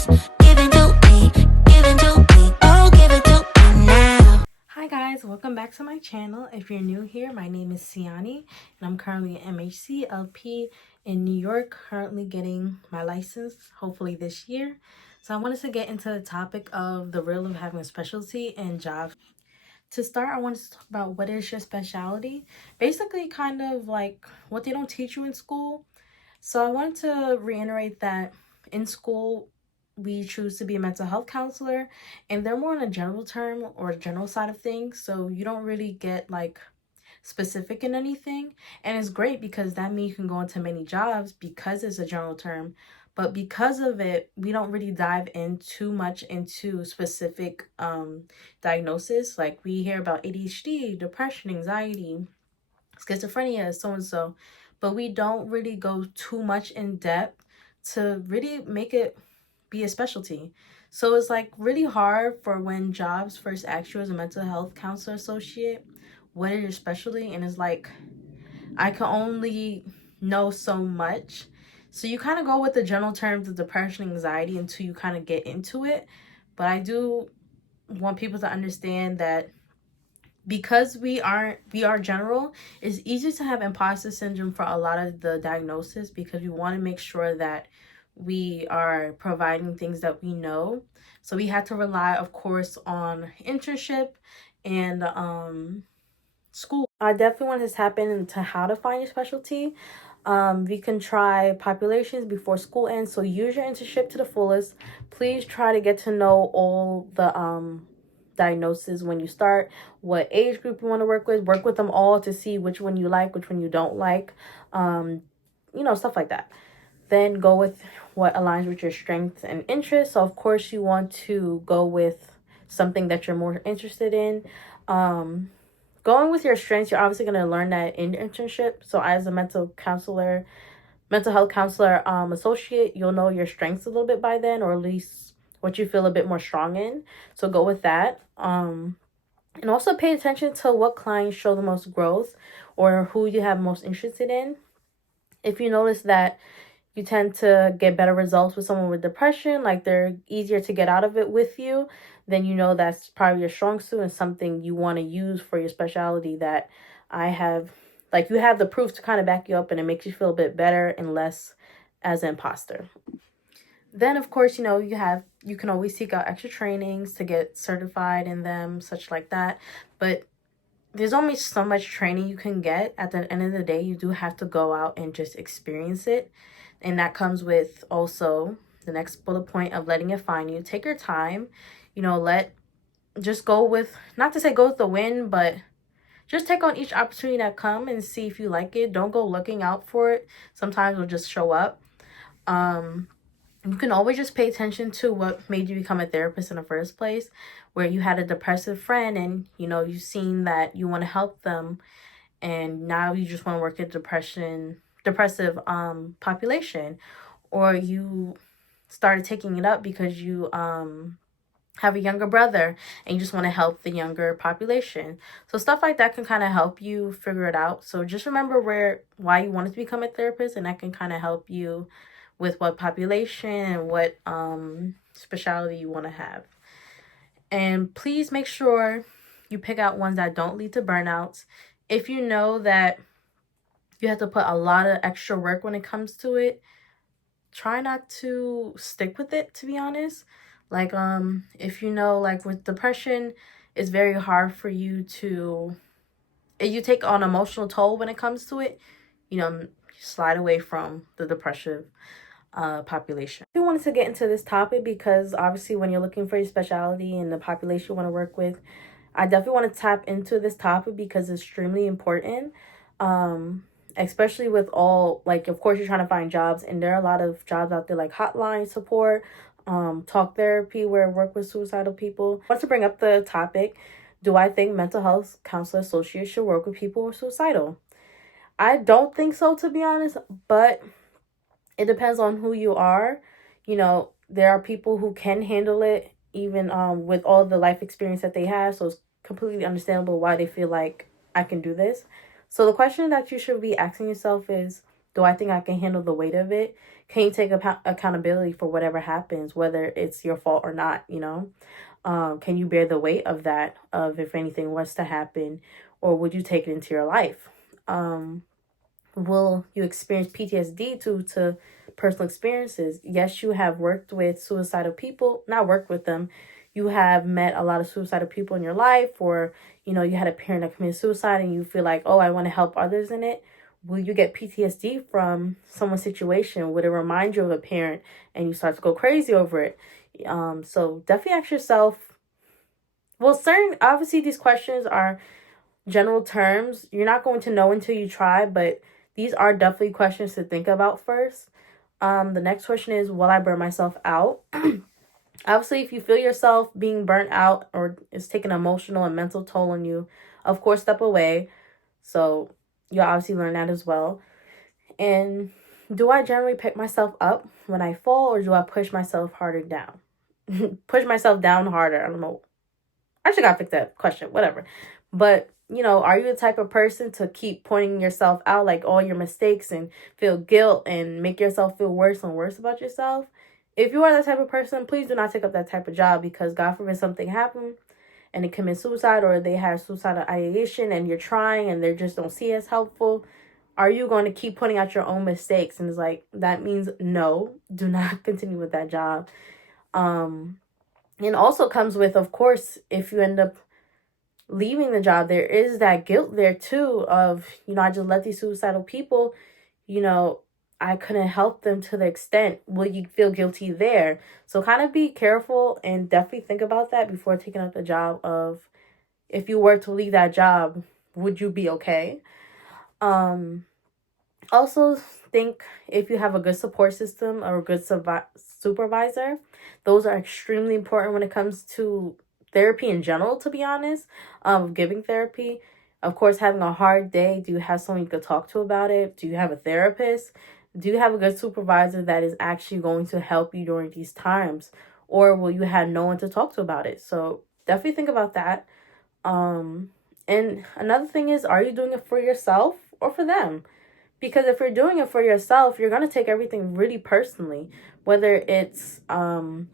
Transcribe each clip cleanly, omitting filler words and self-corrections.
just give it to me, give it to me, oh, give it to me now. Hi guys, welcome back to my channel. If you're new here, my name is Siani and I'm currently an MHC LP in New York, currently getting my license hopefully this year. So I wanted to get into the topic of the real of having a specialty and jobs. To start, I wanted to talk about what is your specialty. Basically kind of like what they don't teach you in school. So I wanted to reiterate that in school, we choose to be a mental health counselor, and they're more on a general term or general side of things. So you don't really get like specific in anything. And it's great because that means you can go into many jobs because it's a general term. But because of it, we don't really dive in too much into specific diagnosis. Like we hear about ADHD, depression, anxiety, schizophrenia, so and so, but we don't really go too much in depth to really make it be a specialty. So it's like really hard for when jobs first ask you as a mental health counselor associate, what is your specialty? And it's like, I can only know so much. So you kind of go with the general terms of depression, anxiety until you kind of get into it. But I do want people to understand that because we are general, it's easy to have imposter syndrome for a lot of the diagnosis because we want to make sure that we are providing things that we know. So we had to rely, of course, on internship and school. I definitely want to tap into how to find your specialty. We can try populations before school ends. So use your internship to the fullest. Please try to get to know all the diagnosis when you start, what age group you want to work with them all to see which one you like, which one you don't like, stuff like that. Then go with what aligns with your strengths and interests. So of course you want to go with something that you're more interested in. Going with your strengths, you're obviously going to learn that in internship. So as a mental health counselor associate, you'll know your strengths a little bit by then, or at least what you feel a bit more strong in. So go with that. And also pay attention to what clients show the most growth or who you have most interested in. If you notice that you tend to get better results with someone with depression, like they're easier to get out of it with you, then you know that's probably your strong suit and something you want to use for your specialty. That you have the proof to kind of back you up, and it makes you feel a bit better and less as an imposter. Then, of course, you can always seek out extra trainings to get certified in them, such like that. But there's only so much training you can get. At the end of the day, you do have to go out and just experience it. And that comes with also the next bullet point of letting it find you. Take your time, just go with, not to say go with the wind, but just take on each opportunity that come and see if you like it. Don't go looking out for it. Sometimes it'll just show up. You can always just pay attention to what made you become a therapist in the first place, where you had a depressive friend and, you've seen that you want to help them. And now you just want to work at depressive population, or you started taking it up because you have a younger brother and you just want to help the younger population. So stuff like that can kind of help you figure it out. So just remember why you wanted to become a therapist, and that can kind of help you with what population and what specialty you want to have. And please make sure you pick out ones that don't lead to burnouts. If you know that you have to put a lot of extra work when it comes to it, try not to stick with it, to be honest. Like, if like with depression, it's very hard for you to, if you take on emotional toll when it comes to it, slide away from the depressive population. I wanted to get into this topic because obviously when you're looking for your specialty and the population you want to work with, I definitely want to tap into this topic because it's extremely important. Especially with all, like, of course you're trying to find jobs, and there are a lot of jobs out there like hotline support, talk therapy, where I work with suicidal people. I want to bring up the topic, do I think mental health counselor associates should work with people who are suicidal? I don't think so, to be honest, but it depends on who you are. There are people who can handle it even with all the life experience that they have, so it's completely understandable why they feel like I can do this. So the question that you should be asking yourself is, Do I think I can handle the weight of it? Can you take accountability for whatever happens, whether it's your fault or not, you know? Can you bear the weight of that, of if anything was to happen, or would you take it into your life? Will you experience PTSD due to personal experiences? Yes, you have worked with suicidal people, not worked with them. You have met a lot of suicidal people in your life, or, you know, you had a parent that committed suicide and you feel like, oh, I want to help others in it. Will you get PTSD from someone's situation? Would it remind you of a parent and you start to go crazy over it? So definitely ask yourself. Well, obviously these questions are general terms. You're not going to know until you try, but these are definitely questions to think about first. The next question is, will I burn myself out? Obviously, if you feel yourself being burnt out or it's taking an emotional and mental toll on you, of course, step away. So you'll obviously learn that as well. And do I generally pick myself up when I fall, or do I push myself harder down? Push myself down harder. I don't know. I should gotta fix that question, whatever. But, you know, are you the type of person to keep pointing yourself out, like all your mistakes, and feel guilt and make yourself feel worse and worse about yourself? If you are that type of person, please do not take up that type of job, because God forbid something happen and they commit suicide, or they have suicidal ideation and you're trying and they just don't see it as helpful. Are you going to keep pointing out your own mistakes? And it's like, that means no, do not continue with that job. And also comes with, of course, if you end up leaving the job, there is that guilt there too of, you know, I just let these suicidal people, you know, I couldn't help them to the extent. Will you feel guilty there? So kind of be careful and definitely think about that before taking up the job of, if you were to leave that job, would you be okay? Also think if you have a good support system or a good supervisor. Those are extremely important when it comes to therapy in general, to be honest. Giving therapy. Of course, having a hard day, do you have someone you could talk to about it? Do you have a therapist? Do you have a good supervisor that is actually going to help you during these times? Or will you have no one to talk to about it? So definitely think about that. And another thing is, are you doing it for yourself or for them? Because if you're doing it for yourself, you're going to take everything really personally, whether it's the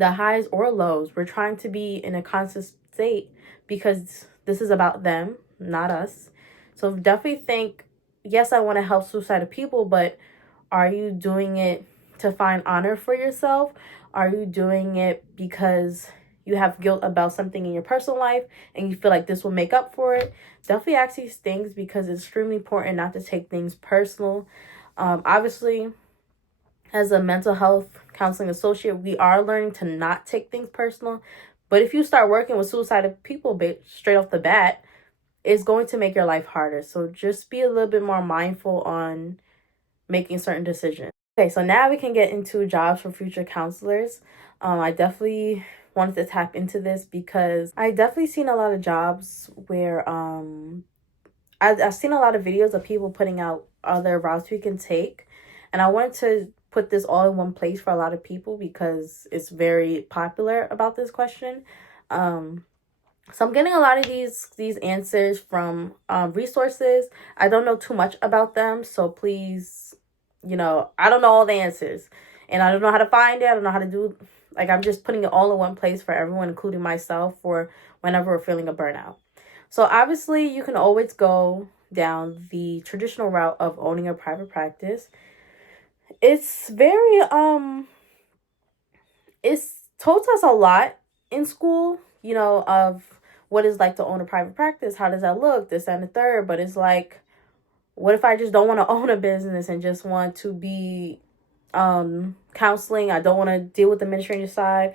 highs or lows. We're trying to be in a constant state because this is about them, not us. So definitely think, yes, I want to help suicidal people, but are you doing it to find honor for yourself? Are you doing it because you have guilt about something in your personal life and you feel like this will make up for it? Definitely ask these things, because it's extremely important not to take things personal. Obviously, as a mental health counseling associate, we are learning to not take things personal. But if you start working with suicidal people straight off the bat, it's going to make your life harder. So just be a little bit more mindful on making certain decisions. Okay, so now we can get into jobs for future counselors. I definitely wanted to tap into this because I definitely seen a lot of jobs where I've seen a lot of videos of people putting out other routes we can take, and I wanted to put this all in one place for a lot of people because it's very popular about this question. So I'm getting a lot of these answers from resources. I don't know too much about them, so please, you know, I don't know all the answers, and I don't know how to find it. I don't know how to do, like, I'm just putting it all in one place for everyone, including myself, for whenever we're feeling a burnout. So obviously, you can always go down the traditional route of owning a private practice. It's very it's told us a lot in school, you know, of what it's like to own a private practice. How does that look? This and the third. But it's like, what if I just don't want to own a business and just want to be counseling? I don't want to deal with the administrative side.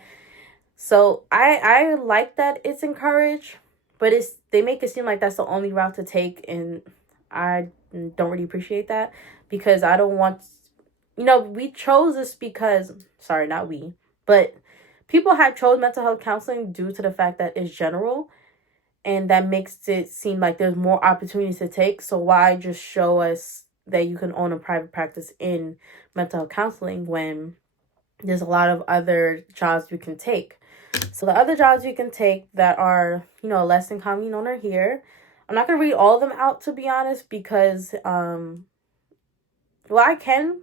So I like that it's encouraged, but they make it seem like that's the only route to take, and I don't really appreciate that, because I don't want, you know, we chose this because, sorry, not we, but people have chose mental health counseling due to the fact that it's general, and that makes it seem like there's more opportunities to take. So why just show us that you can own a private practice in mental health counseling when there's a lot of other jobs you can take? So the other jobs you can take that are, you know, less than commonly known are here. I'm not going to read all of them out, to be honest, because Well, I can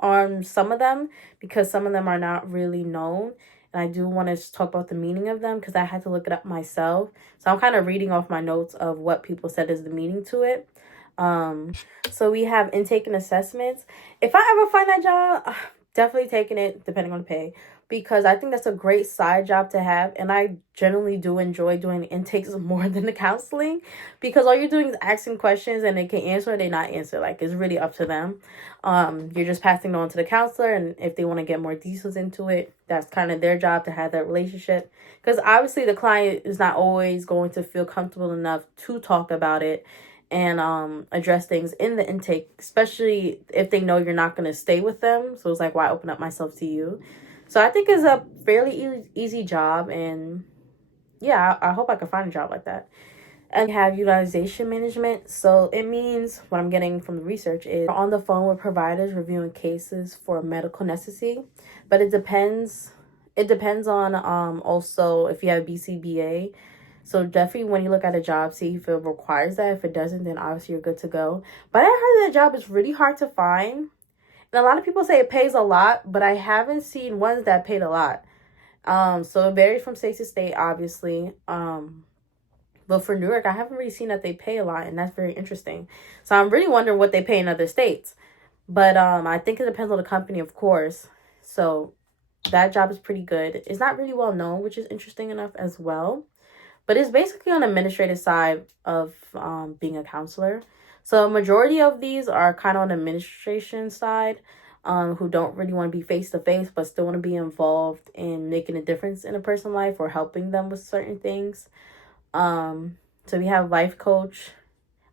on some of them because some of them are not really known. And I do want to talk about the meaning of them because I had to look it up myself. So I'm kind of reading off my notes of what people said is the meaning to it. Um, so we have intake and assessments. If I ever find that job, definitely taking it, depending on the pay, because I think that's a great side job to have. And I generally do enjoy doing intakes more than the counseling because all you're doing is asking questions and they can answer or they not answer. Like, it's really up to them. You're just passing it on to the counselor, and if they want to get more details into it, that's kind of their job to have that relationship. Because obviously the client is not always going to feel comfortable enough to talk about it and address things in the intake, especially if they know you're not going to stay with them. So it's like, why open up myself to you? So I think it's a fairly easy job, and yeah, I hope I can find a job like that. And we have utilization management. So it means, what I'm getting from the research is on the phone with providers reviewing cases for medical necessity, but it depends on also if you have BCBA. So definitely when you look at a job, see if it requires that. If it doesn't, then obviously you're good to go. But I heard that job is really hard to find. And a lot of people say it pays a lot, but I haven't seen ones that paid a lot. So it varies from state to state, obviously. But for New York, I haven't really seen that they pay a lot, and that's very interesting. So I'm really wondering what they pay in other states. But I think it depends on the company, of course. So that job is pretty good. It's not really well known, which is interesting enough as well. But it's basically on the administrative side of being a counselor. So a majority of these are kind of on the administration side, who don't really want to be face to face, but still want to be involved in making a difference in a person's life or helping them with certain things. So we have life coach.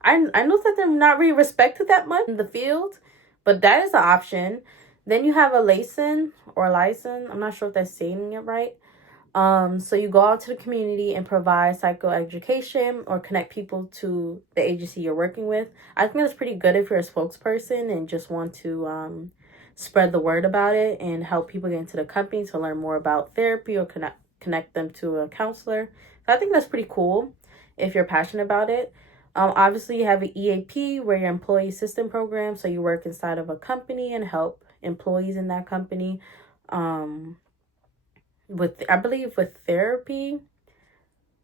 I know that they're not really respected that much in the field, but that is an option. Then you have a license. I'm not sure if that's saying it right. So you go out to the community and provide psychoeducation or connect people to the agency you're working with. I think that's pretty good if you're a spokesperson and just want to spread the word about it and help people get into the company to learn more about therapy or connect them to a counselor. So I think that's pretty cool if you're passionate about it. Obviously, you have an EAP where your employee assistance program. So you work inside of a company and help employees in that company with, I believe, with therapy.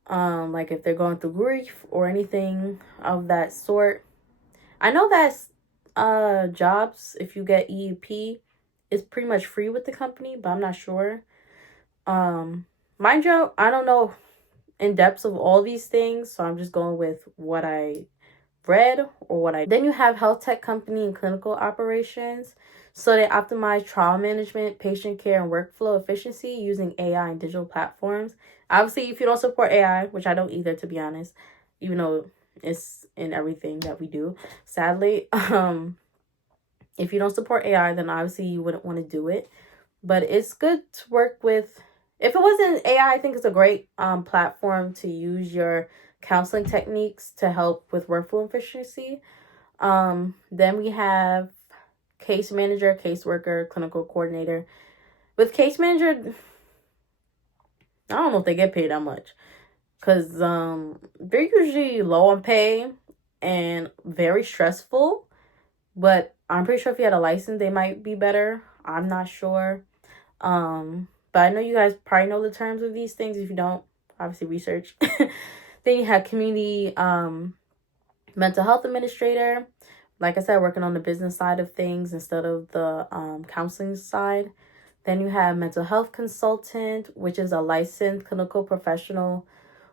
Like if they're going through grief or anything of that sort. I know that jobs, if you get EAP, is pretty much free with the company, but I'm not sure. Mind you, I don't know in depth of all these things, so I'm just going with what I read or what I. Then you have health tech company and clinical operations. So they optimize trial management, patient care, and workflow efficiency using AI and digital platforms. Obviously, if you don't support AI, which I don't either, to be honest, even though it's in everything that we do, sadly, if you don't support AI, then obviously you wouldn't want to do it. But it's good to work with. If it wasn't AI, I think it's a great platform to use your counseling techniques to help with workflow efficiency. Then we have case manager, caseworker, clinical coordinator. With case manager, I don't know if they get paid that much because they're usually low on pay and very stressful. But I'm pretty sure if you had a license, they might be better. I'm not sure. But I know you guys probably know the terms of these things. If you don't, obviously research. Then you have community mental health administrator. Like I said, working on the business side of things instead of the counseling side. Then you have mental health consultant, which is a licensed clinical professional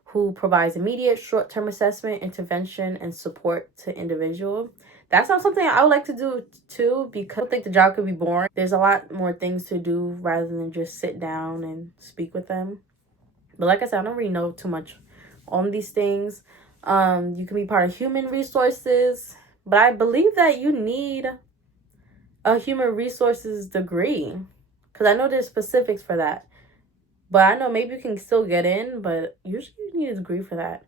who provides immediate short-term assessment, intervention, and support to individual. That's not something I would like to do too, because I don't think the job could be boring. There's a lot more things to do rather than just sit down and speak with them. But like I said, I don't really know too much on these things. You can be part of human resources, but I believe that you need a human resources degree because I know there's specifics for that. But I know maybe you can still get in, but usually you need a degree for that.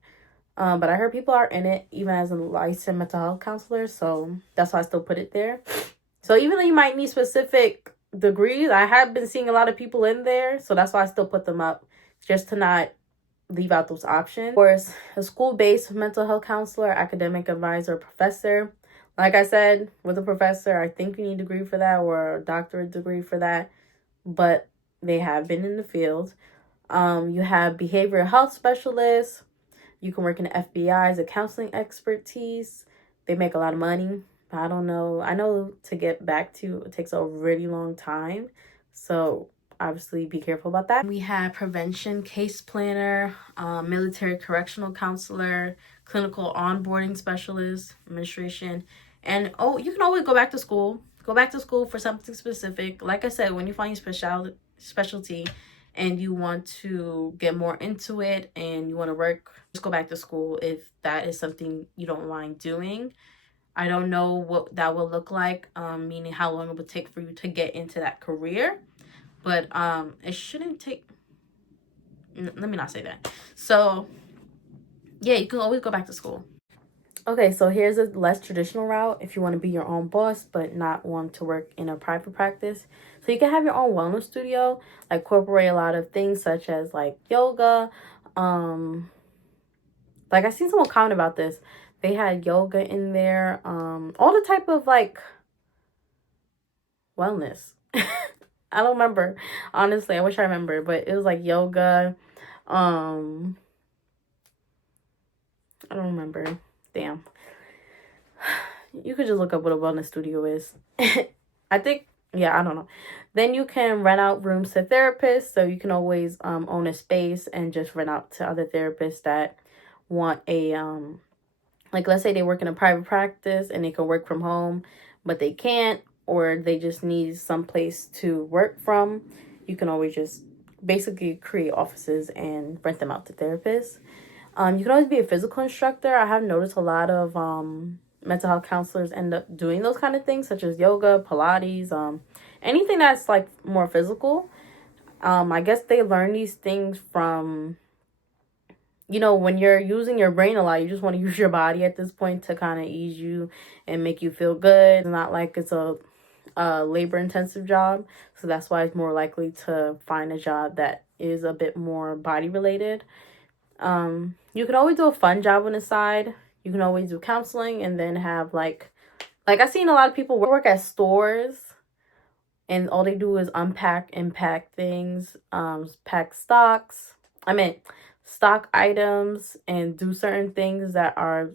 But I heard people are in it even as a licensed mental health counselor, so that's why I still put it there. So even though you might need specific degrees, I have been seeing a lot of people in there, so that's why I still put them up, just to not leave out those options. Of course, a school-based mental health counselor, academic advisor, professor, Like I said, with a professor, I think you need a degree for that or a doctorate degree for that, but they have been in the field. You have behavioral health specialists. You can work in the FBI as a counseling expertise. They make a lot of money. I don't know. I know to get back to it takes a really long time. So obviously be careful about that. We have prevention case planner, military correctional counselor, clinical onboarding specialist, administration. And oh, you can always go back to school. Go back to school for something specific. Like I said, when you find your specialty and you want to get more into it and you want to work, just go back to school if that is something you don't mind doing. I don't know what that will look like, meaning how long it would take for you to get into that career, but it shouldn't take, let me not say that. So yeah, you can always go back to school. Okay, so here's a less traditional route if you want to be your own boss but not want to work in a private practice. So you can have your own wellness studio, like incorporate a lot of things such as like yoga. Like I seen someone comment about this. They had yoga in there, all the type of like wellness. I don't remember. Honestly, I wish I remember, but it was like yoga. I don't remember. Damn. You could just look up what a wellness studio is. I think, yeah, I don't know. Then you can rent out rooms to therapists. So you can always own a space and just rent out to other therapists that want a, like let's say they work in a private practice and they can work from home, but they can't, or they just need some place to work from. You can always just basically create offices and rent them out to therapists. You can always be a physical instructor. I have noticed a lot of mental health counselors end up doing those kind of things, such as yoga, Pilates, anything that's like more physical. I guess they learn these things from, you know, when you're using your brain a lot, you just want to use your body at this point to kind of ease you and make you feel good. It's not like it's a labor intensive job, so that's why it's more likely to find a job that is a bit more body related. You can always do a fun job on the side. You can always do counseling and then have like I've seen a lot of people work at stores and all they do is unpack and pack things, pack stocks. I mean, stock items and do certain things that are,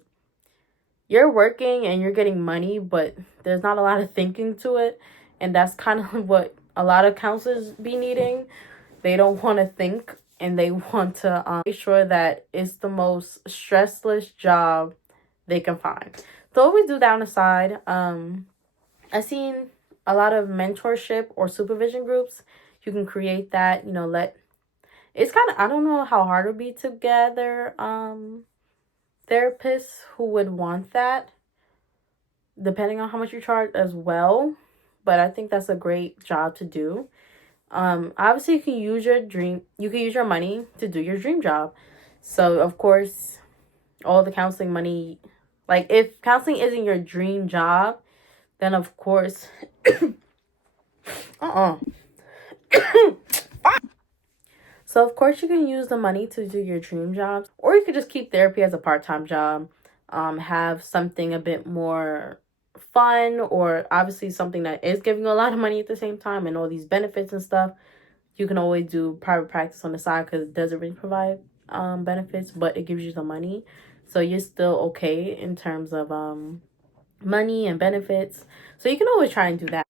you're working and you're getting money, but there's not a lot of thinking to it. And that's kind of what a lot of counselors be needing. They don't want to think and they want to make sure that it's the most stressless job they can find. So always do that on the side. I've seen a lot of mentorship or supervision groups. You can create that, you know, it's kind of, I don't know how hard it would be to gather therapists who would want that, depending on how much you charge as well. But I think that's a great job to do. Obviously you can use your money to do your dream job. So of course, all the counseling money, like if counseling isn't your dream job, then of course, so of course you can use the money to do your dream jobs, or you could just keep therapy as a part-time job, have something a bit more fun, or obviously something that is giving you a lot of money at the same time and all these benefits and stuff. You can always do private practice on the side because it doesn't really provide benefits, but it gives you the money, so you're still okay in terms of money and benefits. So you can always try and do that.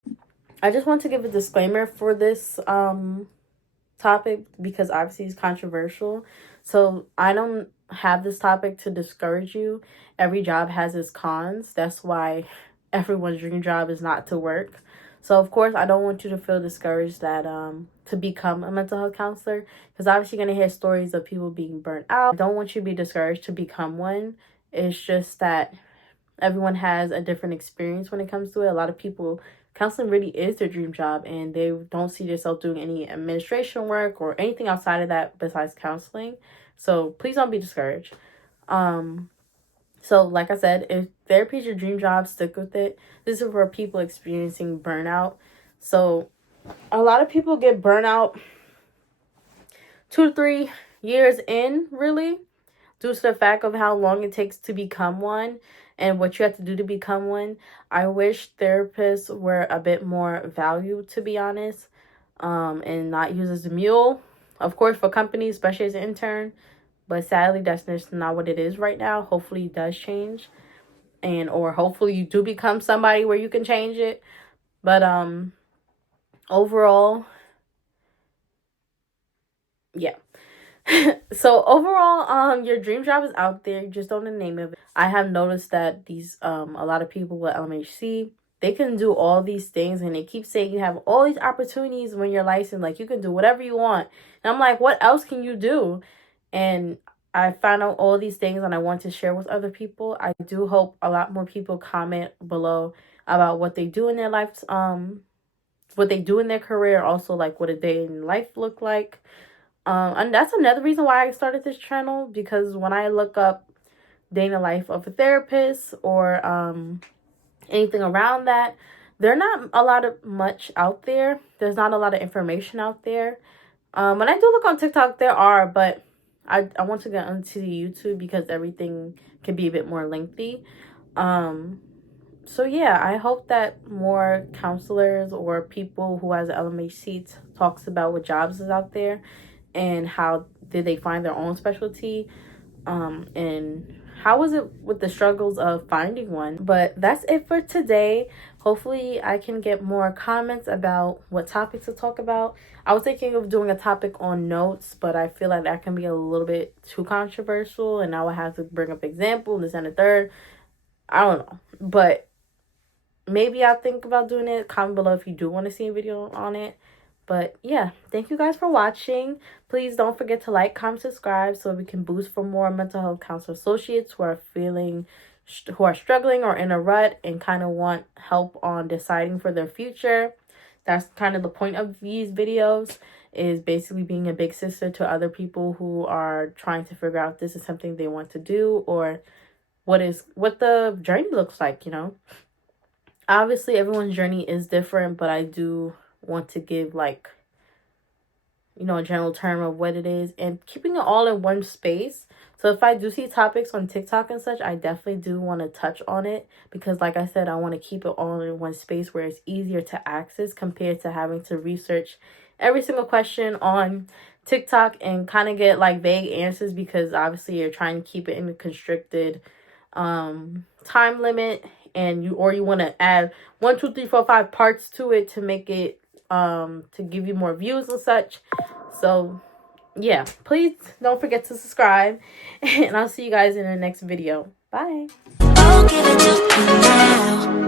I just want to give a disclaimer for this topic because obviously it's controversial. So I don't have this topic to discourage you. Every job has its cons. That's why everyone's dream job is not to work. So of course I don't want you to feel discouraged that to become a mental health counselor, because obviously you're gonna hear stories of people being burnt out. I don't want you to be discouraged to become one. It's just that everyone has a different experience when it comes to it. A lot of people, counseling really is their dream job and they don't see themselves doing any administration work or anything outside of that besides counseling. So please don't be discouraged. So like I said, if therapy is your dream job, stick with it. This is for people experiencing burnout. So a lot of people get burnout 2 to 3 years in, really, due to the fact of how long it takes to become one. and what you have to do to become one. I wish therapists were a bit more valued, to be honest, and not used as a mule, of course, for companies, especially as an intern. But sadly, that's just not what it is right now. Hopefully it does change, and or hopefully you do become somebody where you can change it. But overall, yeah. So overall, your dream job is out there. You just don't know the name of it. I have noticed that these a lot of people with LMHC, they can do all these things, and they keep saying you have all these opportunities when you're licensed, like you can do whatever you want. And I'm like, what else can you do? And I found out all these things, and I want to share with other people. I do hope a lot more people comment below about what they do in their lives, what they do in their career, also like what a day in life look like. And that's another reason why I started this channel, because when I look up day in the life of a therapist or anything around that, there's not a lot of much out there. There's not a lot of information out there. When I do look on TikTok, there are, but I want to get onto YouTube because everything can be a bit more lengthy. So yeah, I hope that more counselors or people who has LMHC talks about what jobs is out there and how did they find their own specialty, and how was it with the struggles of finding one. But that's it for today. Hopefully I can get more comments about what topics to talk about. I was thinking of doing a topic on notes, but I feel like that can be a little bit too controversial, and now I have to bring up example, this and the third. I don't know, but maybe I'll think about doing it. Comment below if you do want to see a video on it. But yeah, thank you guys for watching. Please don't forget to like, comment, subscribe so we can boost for more mental health counselor associates who are struggling or in a rut and kind of want help on deciding for their future. That's kind of the point of these videos, is basically being a big sister to other people who are trying to figure out if this is something they want to do or what the journey looks like, you know. Obviously everyone's journey is different, but I do want to give, like, you know, a general term of what it is and keeping it all in one space. So if I do see topics on TikTok and such, I definitely do want to touch on it, because like I said, I want to keep it all in one space where it's easier to access compared to having to research every single question on TikTok and kind of get like vague answers, because obviously you're trying to keep it in a constricted time limit, and you want to add 1, 2, 3, 4, 5 parts to it to make it to give you more views and such. So yeah, please don't forget to subscribe, and I'll see you guys in the next video. Bye. Oh, give it to me now.